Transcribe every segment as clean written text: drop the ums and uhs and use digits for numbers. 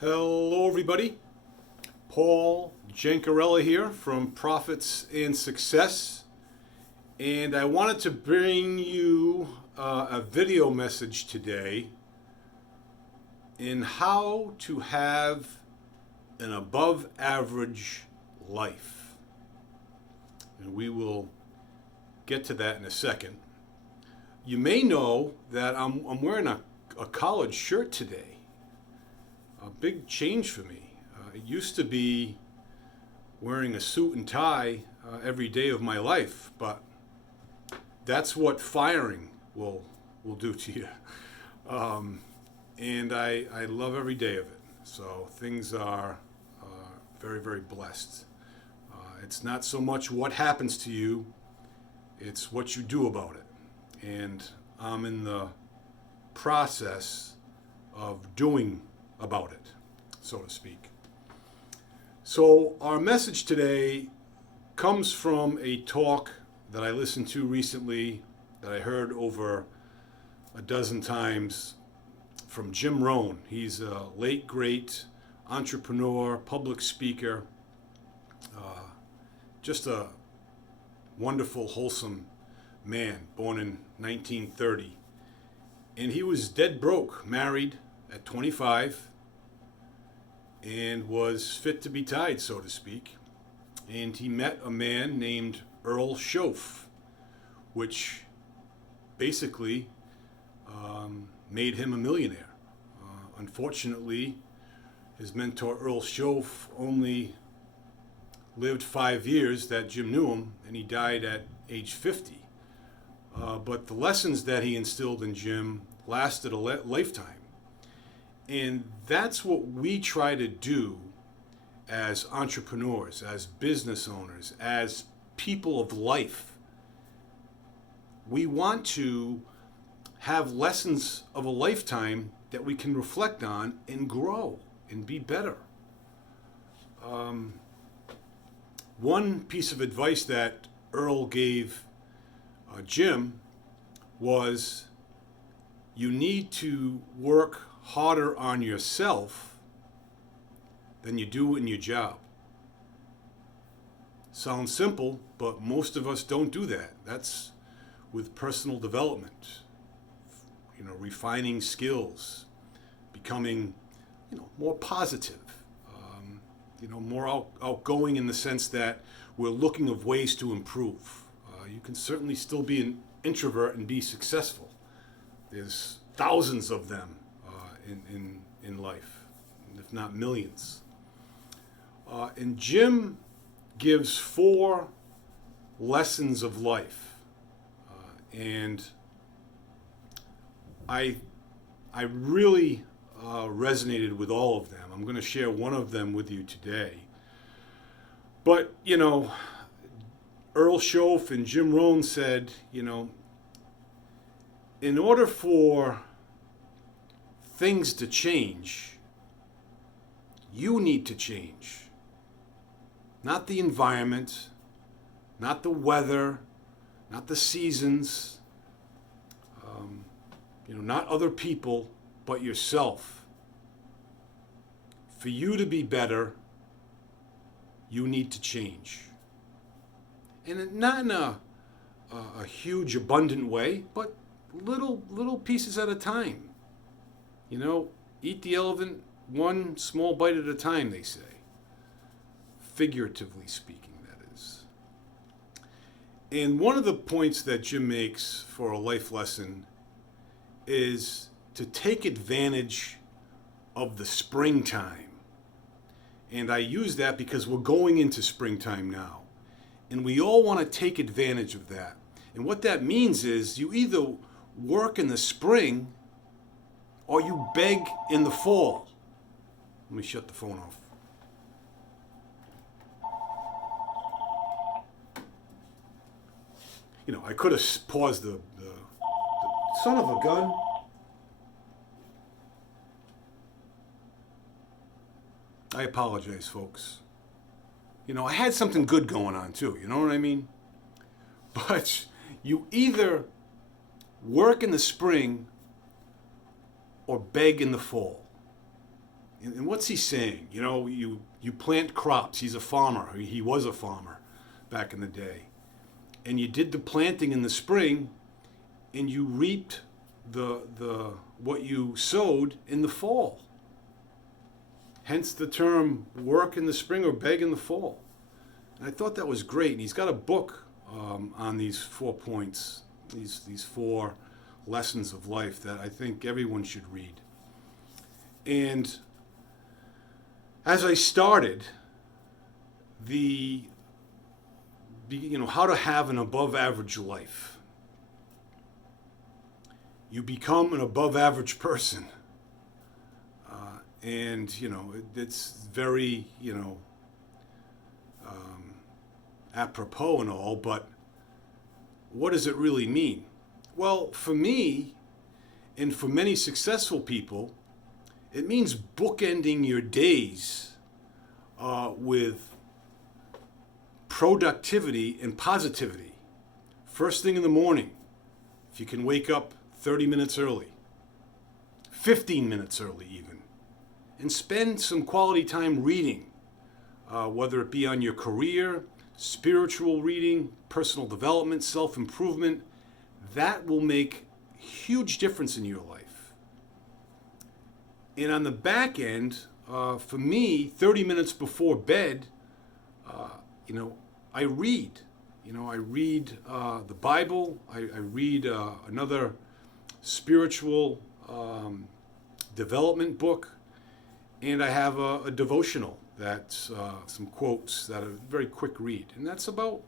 Hello, everybody. Paul Jancarella here from Profits and Success. And I wanted to bring you a video message today in how to have an above average life. And we will get to that in a second. You may know that I'm wearing a college shirt today. A big change for me. It used to be wearing a suit and tie every day of my life, but that's what firing will do to you. And I love every day of it. So things are very, very blessed. It's not so much what happens to you, it's what you do about it. And I'm in the process of doing about it, so to speak. So our message today comes from a talk that I listened to recently, that I heard over a dozen times, from Jim Rohn. He's a late great entrepreneur, public speaker, just a wonderful, wholesome man, born in 1930. And he was dead broke, married at 25, and was fit to be tied, so to speak. And he met a man named Earl Shoaff, which basically made him a millionaire. Unfortunately, his mentor Earl Shoaff only lived 5 years that Jim knew him, and he died at age 50. But the lessons that he instilled in Jim lasted a lifetime. And that's what we try to do as entrepreneurs, as business owners, as people of life. We want to have lessons of a lifetime that we can reflect on and grow and be better. One piece of advice that Earl gave Jim was, you need to work harder on yourself than you do in your job. Sounds simple, but most of us don't do that. That's with personal development, refining skills, becoming, more positive, more outgoing in the sense that we're looking of ways to improve. You can certainly still be an introvert and be successful. There's thousands of them in life, if not millions. And Jim gives 4 lessons of life, and I really resonated with all of them. I'm going to share one of them with you today. But Earl Shoaff and Jim Rohn said, in order for things to change, you need to change. Not the environment, not the weather, not the seasons, not other people, but yourself. For you to be better, you need to change. And not in a huge, abundant way, but little pieces at a time. Eat the elephant one small bite at a time, they say. Figuratively speaking, that is. And one of the points that Jim makes for a life lesson is to take advantage of the springtime. And I use that because we're going into springtime now. And we all want to take advantage of that. And what that means is you either work in the spring or you beg in the fall. Let me shut the phone off. I could have paused the son of a gun. I apologize, folks. I had something good going on too, you know what I mean? But you either work in the spring or beg in the fall. And what's he saying? You know, you plant crops. He's a farmer. He was a farmer back in the day. And you did the planting in the spring, and you reaped the what you sowed in the fall. Hence the term work in the spring or beg in the fall. And I thought that was great. And he's got a book on these 4 points, these 4 lessons of life that I think everyone should read. And as I started how to have an above average life. You become an above average person. And it's very, apropos and all, but what does it really mean? Well, for me, and for many successful people, it means bookending your days with productivity and positivity. First thing in the morning, if you can wake up 30 minutes early, 15 minutes early even, and spend some quality time reading, whether it be on your career, spiritual reading, personal development, self-improvement. That will make a huge difference in your life. And on the back end, for me, 30 minutes before bed, I read. I read the Bible. I read another spiritual development book. And I have a devotional that's some quotes that are very quick read. And that's about,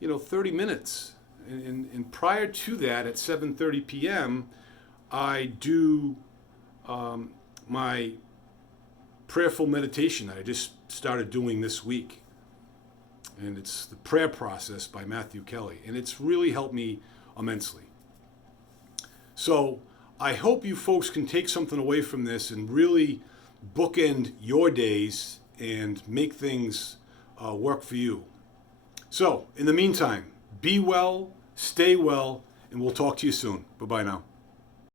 30 minutes. And prior to that, at 7:30 p.m., I do my prayerful meditation that I just started doing this week. And it's the prayer process by Matthew Kelly. And it's really helped me immensely. So I hope you folks can take something away from this and really bookend your days and make things work for you. So in the meantime, be well, stay well, and we'll talk to you soon. Bye-bye now.